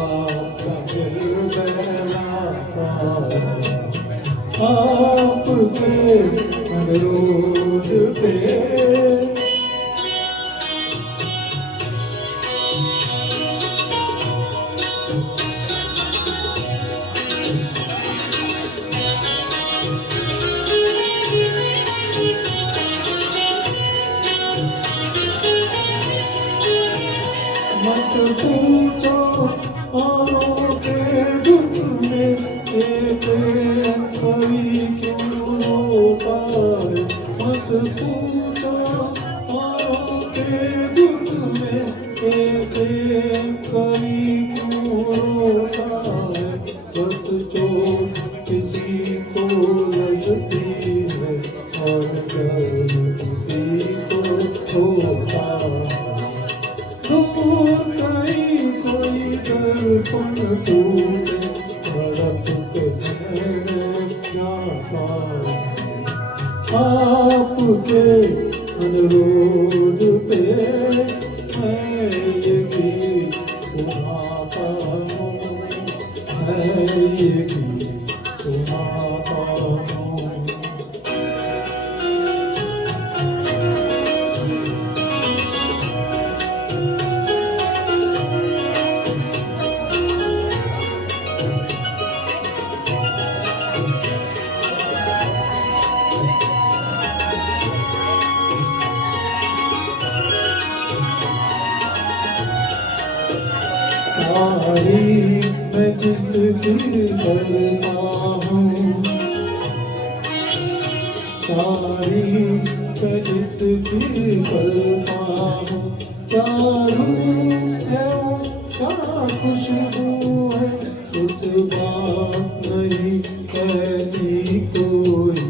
आपका दिल बहलाता आपके अनुरोध पे। मत पूछो औरों के दुख में ये प्रेम कवि क्यों रोता है। मत पूछो औरों के दुख में ये प्रेम कवि क्यों रोता है। बस जो किसी को लगती है और जब किसी को होता है। दूर कहीं कोई दर्पण टूटे तड़प के मैंने जाता आपके अनुरोध पे। मैं ये गीत सुनाता हूँ, मैं ये गीत सुनाता हूँ। तारीफ मैं जिसकी करता हूँ, तारीफ मैं जिसकी करता हूँ। क्या रूप है वो, क्या खुशबू है, कुछ बात नहीं कैसी कोई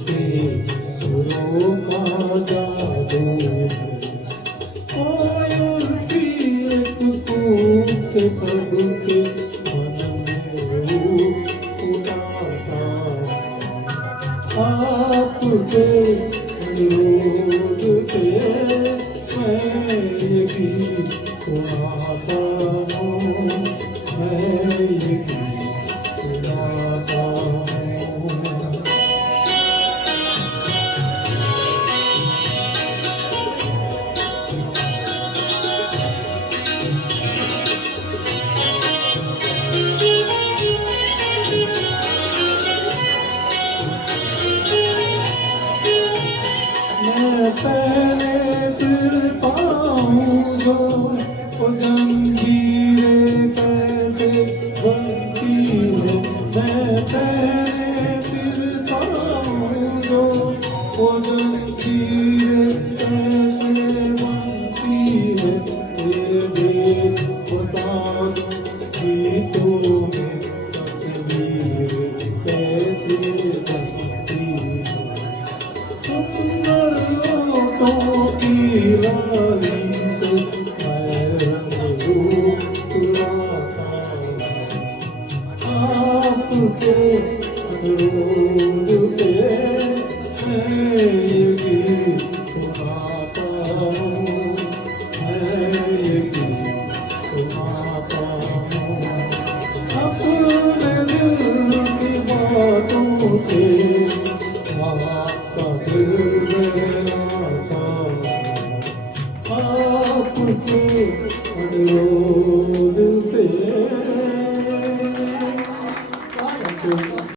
एक सुरों का जादू है। कोयल की एक कूक से सबके मन में उठाता आपके अनुरोध पे। मैं ये गीत सुनाता हूँ, मैं ये गीत सुनाता हूँ। मैं पहले फिरता हूँ जो वो जंजीरें कैसे बनती है। मैं पहले फिरता हूँ जो वो जंजीरें कैसे बनती है। ये देख बता दो गीतों में तस्वीर कैसे बनती है। सुंदर ओठों की लाली से मैं रंग उतराता आपके अनुरोध पे। मैं ये गीत सुनाता हूँ, मैं ये गीत सुनाता हूँ। अपने दिल की बातों से आपका